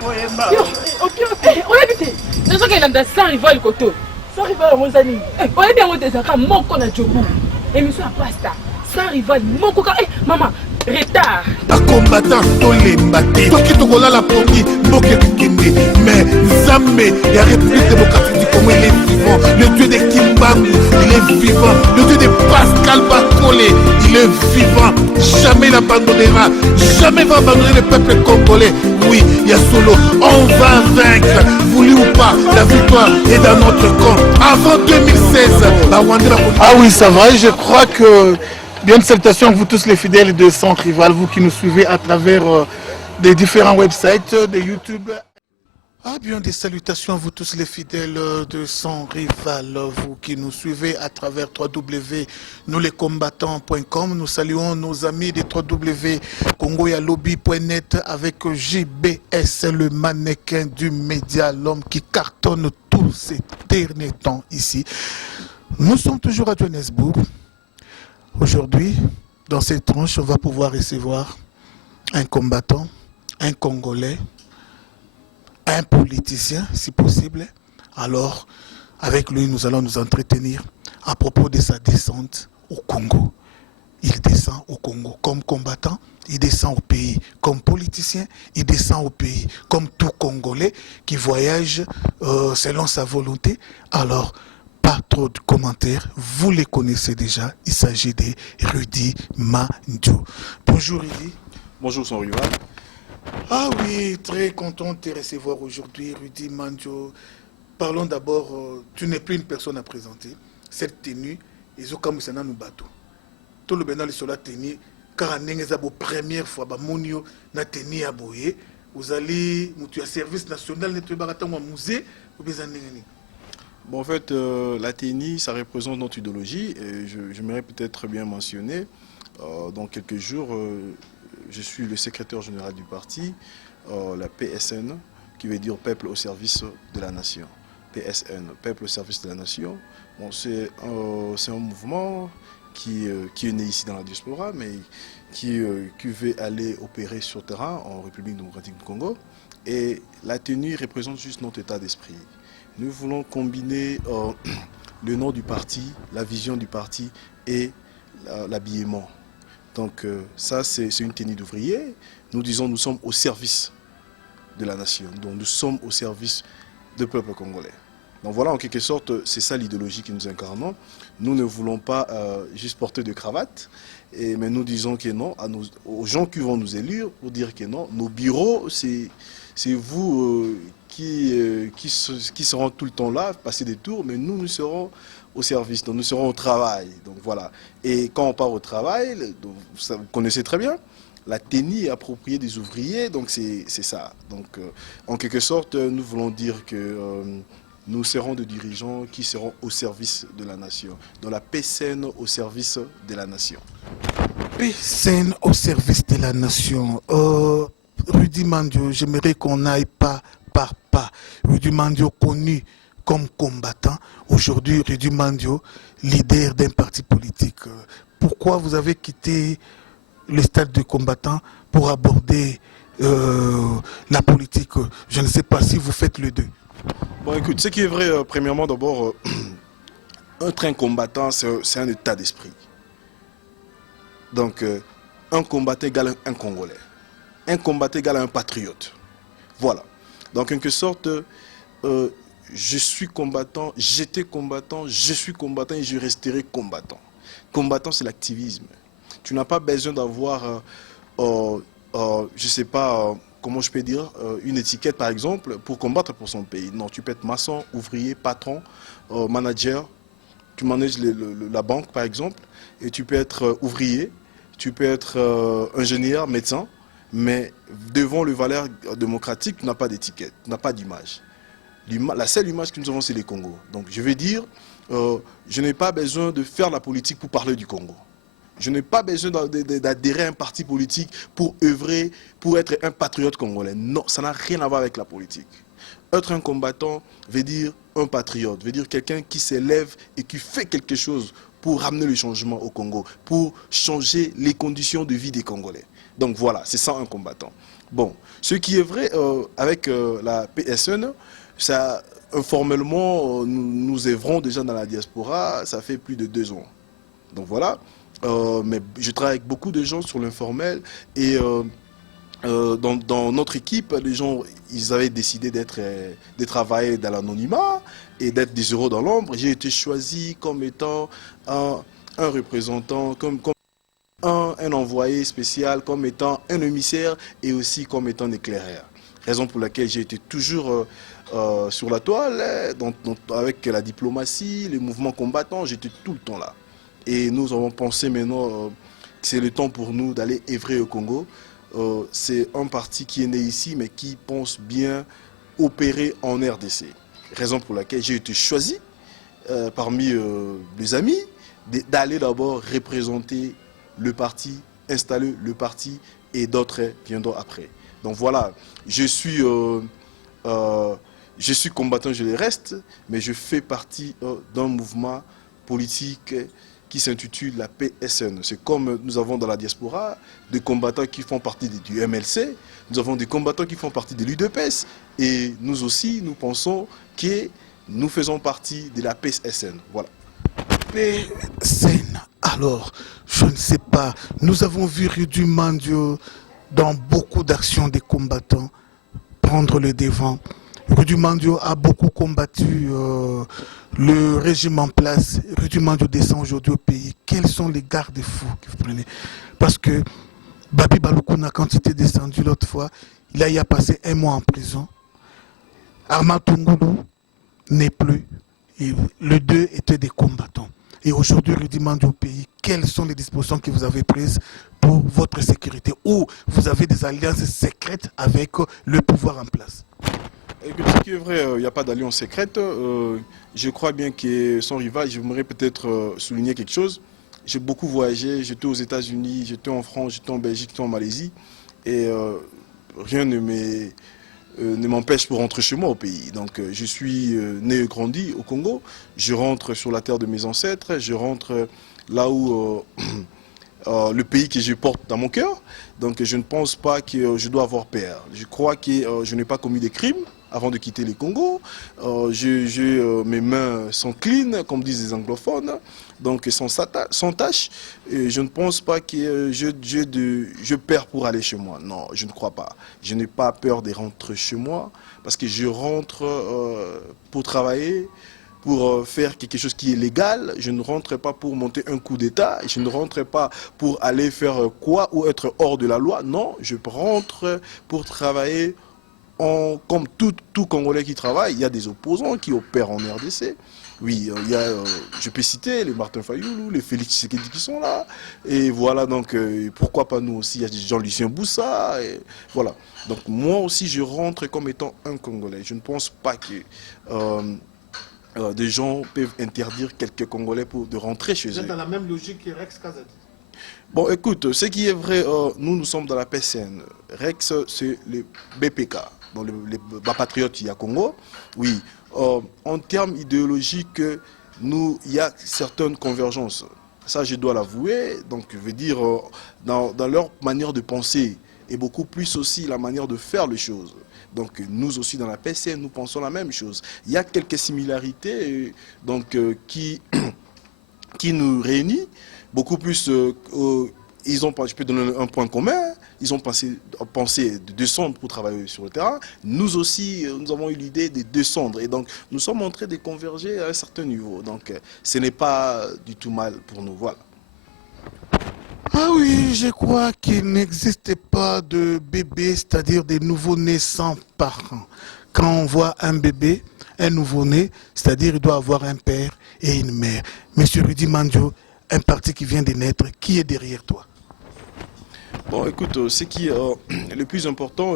Yo, ok, on a vite. Nous sommes dans sans rival koto. Sans rival mon ami. On est dans des accords moko na jobu. Émission à pasta. Sans rival moko ka maman retard. Un combattant tolembaté. Toi qui te colla la pongi, moke kikindi. Mais Zambé, la République démocratique du Congo, il est vivant. Le dieu de Kimbangu, il est vivant. Le dieu de Pascal Bakole, il est vivant. Jamais il abandonnera. Jamais il va abandonner le peuple congolais. Oui, il y a solo. On va vaincre. Voulu ou pas, la victoire est dans notre camp. Avant 2016, ah oui, ça va. Je crois que bien de salutations à vous tous les fidèles de Sans Rival, vous qui nous suivez à travers des différents websites, de YouTube. Ah bien des salutations à vous tous les fidèles de Sans Rival, vous qui nous suivez à travers www.nouslescombattants.com. Nous saluons nos amis des www.congoyalobi.net avec JBS, le mannequin du média, l'homme qui cartonne tous ces derniers temps ici. Nous sommes toujours à Johannesburg. Aujourd'hui, dans cette tranche, on va pouvoir recevoir un combattant, un Congolais, un politicien, si possible. Alors, avec lui, nous allons nous entretenir à propos de sa descente au Congo. Il descend au Congo comme combattant, il descend au pays comme politicien, il descend au pays comme tout Congolais qui voyage selon sa volonté. Alors, pas trop de commentaires, vous les connaissez déjà, il s'agit de Rudy Mandio. Bonjour Rudy. Bonjour son rival. Ah oui, très content de te recevoir aujourd'hui Rudy Mandio. Parlons d'abord, tu n'es plus une personne à présenter. Cette tenue, ils ont comme ça dans nos bateaux. Tout le bénin sur la tenue, car en la première fois, Monio na tenue à boyer, vous allez, tu as service national, tu as un musée, ou bien Bon, en fait, la TNI, ça représente notre idéologie. Et j'aimerais peut-être bien mentionner, dans quelques jours, je suis le secrétaire général du parti, la PSN, qui veut dire Peuple au service de la nation. PSN, Peuple au service de la nation. Bon, c'est un mouvement qui est né ici dans la diaspora, mais qui veut aller opérer sur terrain en République démocratique du Congo. Et la tenue représente juste notre état d'esprit. Nous voulons combiner le nom du parti, la vision du parti et l'habillement. Donc ça, c'est une tenue d'ouvrier. Nous disons nous sommes au service de la nation. Donc nous sommes au service du peuple congolais. Donc voilà, en quelque sorte, c'est ça l'idéologie que nous incarnons. Nous ne voulons pas juste porter de cravate, mais nous disons que non aux gens qui vont nous élire pour dire que non, nos bureaux, c'est vous qui seront tout le temps là, passer des tours, mais nous serons au service, donc nous serons au travail. Donc voilà. Et quand on part au travail, donc, vous connaissez très bien, la tenue est appropriée des ouvriers, donc c'est ça. Donc en quelque sorte, nous voulons dire que nous serons des dirigeants qui seront au service de la nation. Donc la paix saine au service de la nation. Paix saine au service de la nation. Rudy Mandio, j'aimerais qu'on aille pas par pas. Rudy Mandio connu comme combattant. Aujourd'hui, Rudy Mandio, leader d'un parti politique. Pourquoi vous avez quitté le stade de combattant pour aborder la politique? Je ne sais pas si vous faites les deux. Bon, écoute, ce qui est vrai, premièrement, d'abord, un train combattant, c'est un état d'esprit. Donc, un combattant égale un Congolais. Un combattant égale un patriote. Voilà. Donc, en quelque sorte, je suis combattant, j'étais combattant, je suis combattant et je resterai combattant. Combattant, c'est l'activisme. Tu n'as pas besoin d'avoir, je ne sais pas, comment je peux dire, une étiquette par exemple pour combattre pour son pays. Non, tu peux être maçon, ouvrier, patron, manager, tu manages la banque par exemple, et tu peux être ouvrier, tu peux être ingénieur, médecin, mais devant les valeurs démocratiques, tu n'as pas d'étiquette, tu n'as pas d'image. La seule image que nous avons, c'est les Congo. Donc je veux dire, je n'ai pas besoin de faire la politique pour parler du Congo. Je n'ai pas besoin d'adhérer à un parti politique pour œuvrer, pour être un patriote congolais. Non, ça n'a rien à voir avec la politique. Être un combattant veut dire un patriote, veut dire quelqu'un qui s'élève et qui fait quelque chose pour ramener le changement au Congo, pour changer les conditions de vie des Congolais. Donc voilà, c'est ça un combattant. Bon, ce qui est vrai avec la PSN, ça, informellement, nous œuvrons déjà dans la diaspora, ça fait plus de 2 ans. Donc voilà, mais je travaille avec beaucoup de gens sur l'informel et dans notre équipe, les gens, ils avaient décidé de travailler dans l'anonymat et d'être des euros dans l'ombre. J'ai été choisi comme étant un représentant, comme un envoyé spécial, comme étant un émissaire et aussi comme étant un éclaireur. Raison pour laquelle j'ai été toujours sur la toile, avec la diplomatie, les mouvements combattants, j'étais tout le temps là. Et nous avons pensé maintenant que c'est le temps pour nous d'aller œuvrer au Congo. C'est un parti qui est né ici, mais qui pense bien opérer en RDC. Raison pour laquelle j'ai été choisi parmi les amis d'aller d'abord représenter le parti, installer le parti et d'autres viendront après. Donc voilà, je suis combattant, je le reste, mais je fais partie d'un mouvement politique qui s'intitule la PSN. C'est comme nous avons dans la diaspora des combattants qui font partie du MLC, nous avons des combattants qui font partie de l'UDPS, et nous aussi, nous pensons que nous faisons partie de la PSN. Voilà. PSN, alors, je ne sais pas, nous avons vu Rudy Mandio dans beaucoup d'actions des combattants prendre le devant. Rudy Mandio a beaucoup combattu le régime en place. Rudy Mandio descend aujourd'hui au pays. Quels sont les garde-fous que vous prenez? Parce que Babi Balukuna, quand il était descendu l'autre fois, il a passé 1 mois en prison. Armand Tungulu n'est plus. Et les deux étaient des combattants. Et aujourd'hui, Rudy Mandio au pays, quelles sont les dispositions que vous avez prises pour votre sécurité? Ou vous avez des alliances secrètes avec le pouvoir en place? Ce qui est vrai, il n'y a pas d'alliance secrète. Je crois bien que son rival, j'aimerais peut-être souligner quelque chose. J'ai beaucoup voyagé, j'étais aux États-Unis, j'étais en France, j'étais en Belgique, j'étais en Malaisie. Et rien ne m'empêche pour rentrer chez moi au pays. Donc je suis né et grandi au Congo. Je rentre sur la terre de mes ancêtres. Je rentre là où le pays que je porte dans mon cœur. Donc je ne pense pas que je dois avoir peur. Je crois que je n'ai pas commis des crimes avant de quitter le Congo. Mes mains sont clean, comme disent les anglophones, donc sans tâche. Et je ne pense pas que je perds pour aller chez moi. Non, je ne crois pas. Je n'ai pas peur de rentrer chez moi parce que je rentre pour travailler, pour faire quelque chose qui est légal. Je ne rentre pas pour monter un coup d'État. Je ne rentre pas pour aller faire quoi ou être hors de la loi. Non, je rentre pour travailler. Comme tout Congolais qui travaille, il y a des opposants qui opèrent en RDC. Oui, je peux citer les Martin Fayoulou, les Félix Tshisekedi qui sont là. Et voilà, donc pourquoi pas nous aussi, il y a Jean-Lucien Boussa. Et voilà. Donc moi aussi, je rentre comme étant un Congolais. Je ne pense pas que des gens peuvent interdire quelques Congolais de rentrer chez eux. Vous êtes dans la même logique que Rex Kazet. Bon, écoute, ce qui est vrai, nous sommes dans la PSN. Rex, c'est le BPK. Dans les patriotes, il y a Congo. Oui, en termes idéologiques, il y a certaines convergences. Ça, je dois l'avouer. Donc, je veux dire, dans leur manière de penser et beaucoup plus aussi la manière de faire les choses. Donc, nous aussi, dans la PSN, nous pensons la même chose. Il y a quelques similarités qui nous réunissent. Beaucoup plus, je peux donner un point commun. Ils ont pensé de descendre pour travailler sur le terrain. Nous aussi, nous avons eu l'idée de descendre. Et donc, nous sommes en train de converger à un certain niveau. Donc, ce n'est pas du tout mal pour nous. Voilà. Ah oui, je crois qu'il n'existe pas de bébé, c'est-à-dire des nouveau-nés sans parents. Quand on voit un bébé, un nouveau-né, c'est-à-dire il doit avoir un père et une mère. Monsieur Rudy Mandio, un parti qui vient de naître, qui est derrière toi? Bon, écoute, ce qui est le plus important,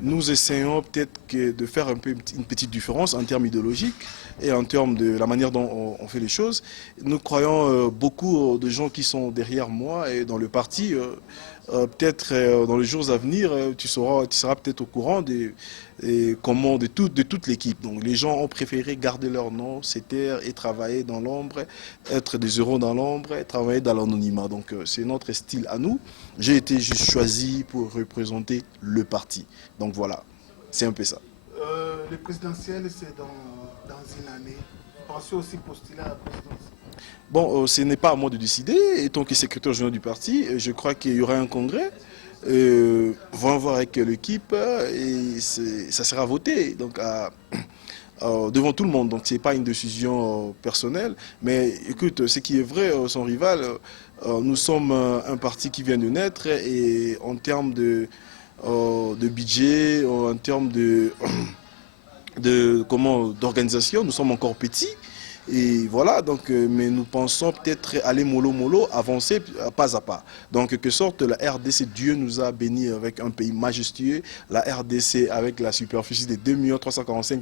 nous essayons peut-être de faire une petite différence en termes idéologiques et en termes de la manière dont on fait les choses. Nous croyons beaucoup de gens qui sont derrière moi et dans le parti peut-être dans les jours à venir, tu seras peut-être au courant de toute l'équipe. Donc les gens ont préféré garder leur nom, se taire et travailler dans l'ombre, être des euros dans l'ombre, travailler dans l'anonymat. Donc c'est notre style à nous. J'ai été juste choisi pour représenter le parti. Donc voilà, c'est un peu ça. Le présidentiel, c'est dans une année. Pensez aussi postuler à la présidence. Bon, ce n'est pas à moi de décider. Étant que secrétaire général du parti, je crois qu'il y aura un congrès. Vont voir avec l'équipe et ça sera voté donc devant tout le monde. Donc ce n'est pas une décision personnelle. Mais écoute, ce qui est vrai, son rival, nous sommes un parti qui vient de naître et en termes de budget, en termes d'organisation, nous sommes encore petits. Et voilà, donc, mais nous pensons peut-être aller mollo, avancer pas à pas. Donc, en quelque sorte, la RDC, Dieu nous a bénis avec un pays majestueux. La RDC avec la superficie de 2 345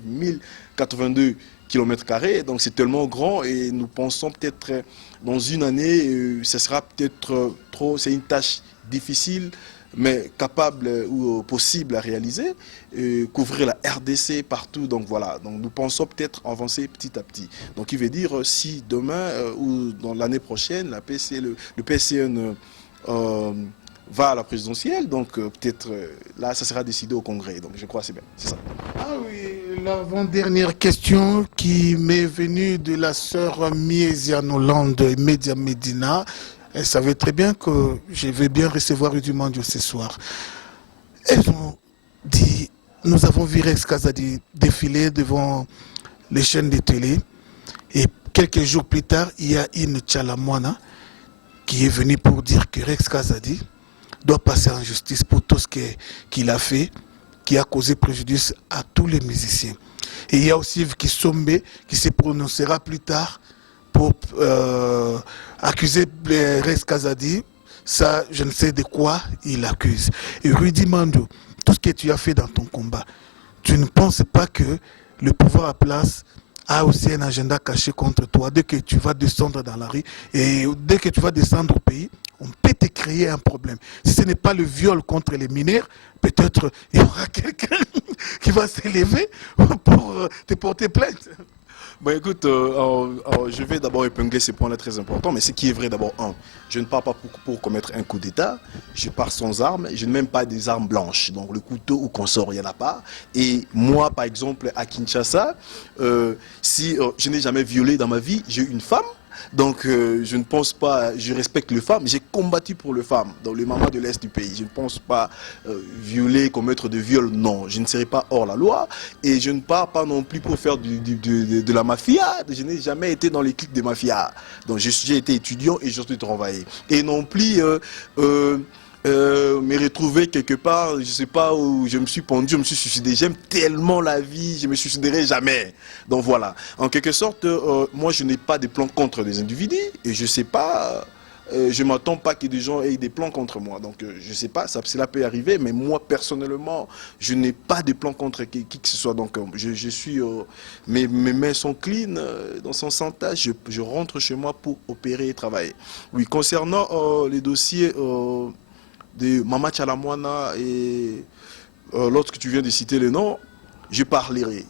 082 km². Donc, c'est tellement grand et nous pensons peut-être dans une année, ce sera peut-être trop, c'est une tâche difficile, mais capable ou possible à réaliser, couvrir la RDC partout. Donc voilà, donc nous pensons peut-être avancer petit à petit. Donc il veut dire si demain ou dans l'année prochaine, le PCN va à la présidentielle, donc peut-être là, ça sera décidé au Congrès. Donc je crois que c'est bien, c'est ça. Ah oui, l'avant-dernière question qui m'est venue de la sœur Miesia Nolande et Media Medina. Elle savait très bien que je vais bien recevoir Rudy Mandio ce soir. Elles ont dit, nous avons vu Rex Kazadi défiler devant les chaînes de télé. Et quelques jours plus tard, il y a une Tchalamwana qui est venue pour dire que Rex Kazadi doit passer en justice pour tout ce qu'il a fait, qui a causé préjudice à tous les musiciens. Et il y a aussi Yves Kisombe qui se prononcera plus tard pour accuser Rex Kazadi. Ça, je ne sais de quoi il accuse. Et Rudy Mandio, tout ce que tu as fait dans ton combat, tu ne penses pas que le pouvoir à place a aussi un agenda caché contre toi? Dès que tu vas descendre dans la rue et dès que tu vas descendre au pays, on peut te créer un problème. Si ce n'est pas le viol contre les mineurs, peut-être il y aura quelqu'un qui va s'élever pour te porter plainte. Bon, écoute, je vais d'abord épingler ces points-là très importants, mais ce qui est vrai d'abord, je ne pars pas pour commettre un coup d'État, je pars sans armes, je n'ai même pas des armes blanches, donc le couteau ou consort, il n'y en a pas. Et moi, par exemple, à Kinshasa, si je n'ai jamais violé dans ma vie, j'ai une femme. Donc je ne pense pas, je respecte les femmes, j'ai combattu pour les femmes dans le moment de l'Est du pays. Je ne pense pas violer, commettre de viol, non. Je ne serai pas hors la loi et je ne pars pas non plus pour faire de la mafia. Je n'ai jamais été dans les clics de mafia. Donc j'ai été étudiant et je suis travaillé. Et non plus me retrouver quelque part, je ne sais pas où je me suis pendu, je me suis suicidé. J'aime tellement la vie, je ne me suiciderai jamais. Donc voilà, en quelque sorte, moi je n'ai pas de plans contre des individus et je ne sais pas, je ne m'attends pas que des gens aient des plans contre moi. Donc je ne sais pas, cela peut arriver, mais moi personnellement, je n'ai pas de plans contre qui que ce soit. Donc je suis, mes mains sont clean, dans son santage, je rentre chez moi pour opérer et travailler. Oui, concernant les dossiers de Mama Tchalamwana et l'autre que tu viens de citer le nom, je parlerai,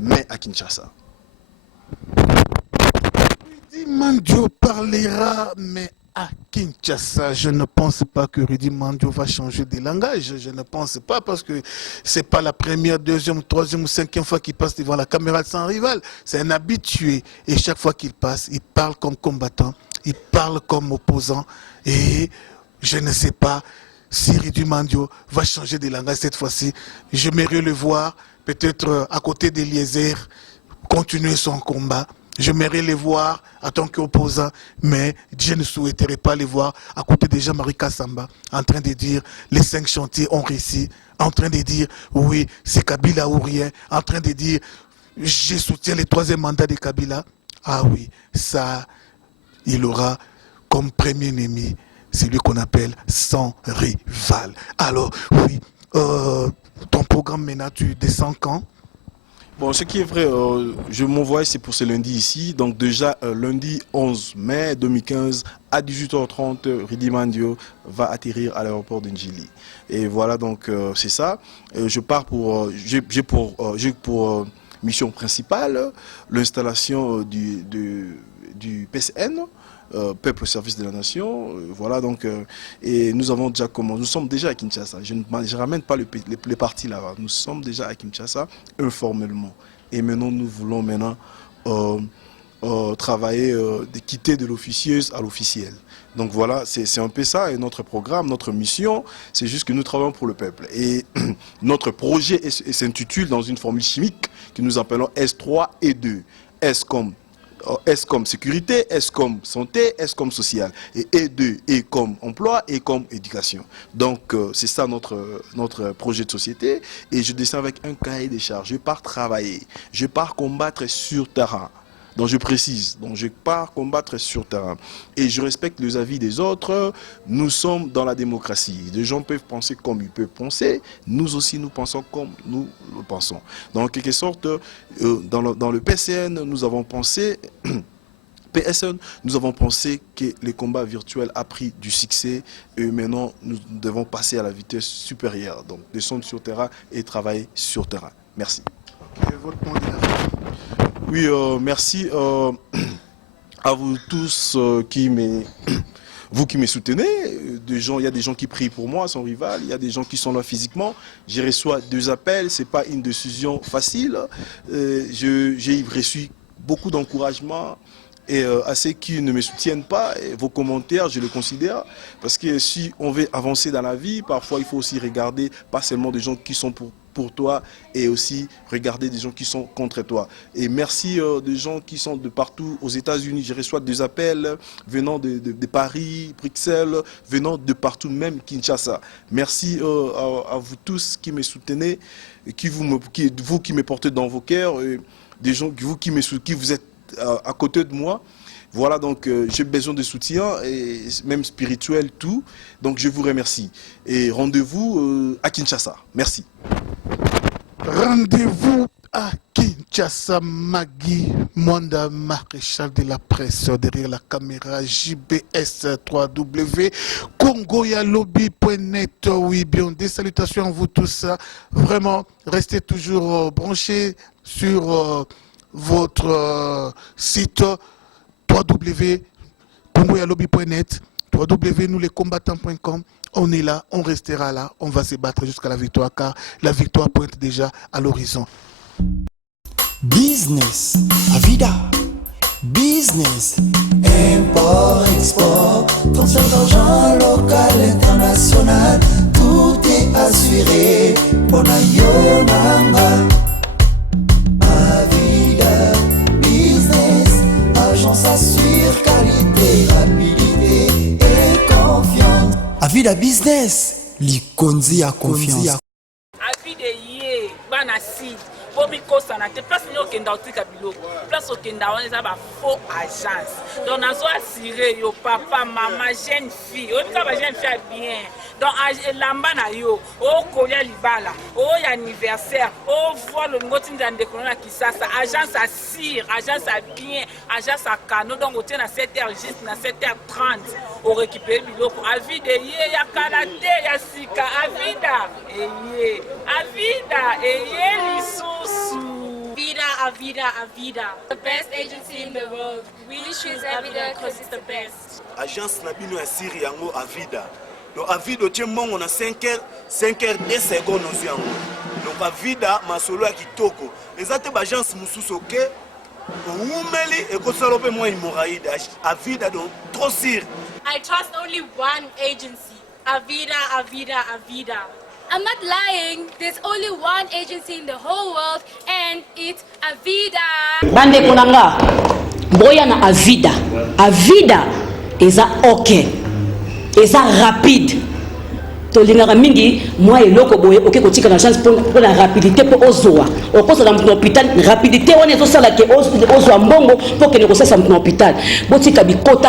mais à Kinshasa. Rudy Mandio parlera, mais à Kinshasa. Je ne pense pas que Rudy Mandio va changer de langage. Je ne pense pas parce que c'est pas la première, deuxième, troisième ou cinquième fois qu'il passe devant la caméra de son rival. C'est un habitué. Et chaque fois qu'il passe, il parle comme combattant, il parle comme opposant. Et je ne sais pas si Rudy Mandio va changer de langage cette fois-ci. J'aimerais le voir peut-être à côté d'Eliezer continuer son combat. J'aimerais les voir en tant qu'opposant, mais je ne souhaiterais pas les voir à côté de Jean-Marie Kassamba en train de dire les 5 chantiers ont réussi, en train de dire oui, c'est Kabila ou rien, en train de dire je soutiens le 3e mandat de Kabila. Ah oui, ça, il aura comme premier ennemi celui qu'on appelle son rival. Alors, oui, ton programme maintenant, tu descends quand? Bon, ce qui est vrai, je m'envoie, c'est pour ce lundi ici. Donc déjà, lundi 11 mai 2015, à 18h30, Ridi Mandio va atterrir à l'aéroport de Njili. Et voilà, donc c'est ça. Je pars pour... j'ai pour mission principale l'installation du PCN, Peuple au service de la nation, voilà donc, et nous avons déjà commencé, nous sommes déjà à Kinshasa, je ne ramène pas les partis là-bas, nous sommes déjà à Kinshasa informellement, et maintenant nous voulons maintenant travailler, de quitter de l'officieuse à l'officiel. Donc voilà, c'est un peu ça, et notre programme, notre mission, c'est juste que nous travaillons pour le peuple. Et notre projet s'intitule dans une formule chimique que nous appelons S3 et 2. S comme sécurité, S comme santé, S comme social. Et E2, E comme emploi, E comme éducation. Donc c'est ça notre projet de société. Et je descends avec un cahier des charges. Je pars travailler, je pars combattre sur terrain. Donc je précise, donc je pars combattre sur terrain. Et je respecte les avis des autres. Nous sommes dans la démocratie. Les gens peuvent penser comme ils peuvent penser. Nous aussi, nous pensons comme nous le pensons. Donc en quelque sorte, dans le PCN, nous avons pensé... PSN, nous avons pensé que les combats virtuels a pris du succès et maintenant nous devons passer à la vitesse supérieure. Donc descendre sur terrain et travailler sur terrain. Merci. Okay, votre point de la fin. Oui, merci à vous tous vous qui me soutenez. Il y a des gens qui prient pour moi, son rival. Il y a des gens qui sont là physiquement. J'ai reçu 2 appels. C'est pas une décision facile. J'ai reçu beaucoup d'encouragement. Et à ceux qui ne me soutiennent pas, vos commentaires, je les considère. Parce que si on veut avancer dans la vie, parfois il faut aussi regarder pas seulement des gens qui sont pour toi et aussi regarder des gens qui sont contre toi. Et merci des gens qui sont de partout aux États-Unis. Je reçois des appels venant de Paris, Bruxelles, venant de partout, même Kinshasa. Merci à vous tous qui me soutenez, vous qui me portez dans vos cœurs, des gens qui vous êtes à côté de moi. Voilà, donc j'ai besoin de soutien, et même spirituel, tout. Donc je vous remercie. Et rendez-vous à Kinshasa. Merci. Rendez-vous à Kinshasa, Magui Mwanda, maréchal de la presse, derrière la caméra JBS 3W, congoyalobi.net. Oui, bien, des salutations à vous tous. Vraiment, restez toujours branchés sur votre site www.congoyalobi.net, www.nouslescombattants.com. On est là, on restera là, on va se battre jusqu'à la victoire, car la victoire pointe déjà à l'horizon. Business, à vida. Business, import, export, transfert d'argent local, international, tout est assuré pour la Yonanga. À vida, business, agence assure qualité, rapidité et confiance. À vida business, likonzi à confiance. À vida yé, banasi. Bomikosa te place ni okenda otika biloko place okenda on eza ba faux agence donc nazo assurer yo papa maman jeune fille on ka ba jeune fille bien donc lamba na yo o kolia libala o ya anniversaire o vol ngoti ndande kona kisasa agence assure agence a bien agence a cano donc o tient na 7h juste na 7h30 o récupérer biloko avide ye ya kalate ya sika avida eye lisu Avida. The best agency in the world. We choose Avida because it's the best. Agence Nabino Assiri yango Avida. Donc Avida o tiemongo na 5h 2 secondes nous yango. Donc Avida masolo ya kitoko. Ezate ba agence mususu oke. Umeli e ko salope moi imoraide. Avida donc trop sûr. I trust only one agency. Avida. I'm not lying. There's only one agency in the whole world, and it's Avida. Bande konanga, boya na Avida. Avida eza ok, eza rapide. Tolingaka mingi moi eloko boye ok kotika na chance pour la rapidité pour ozoa. Okosa na hôpital rapidité wana ezo sala ke ozoa mbongo pour que ne kosasa na hôpital. Botika bikota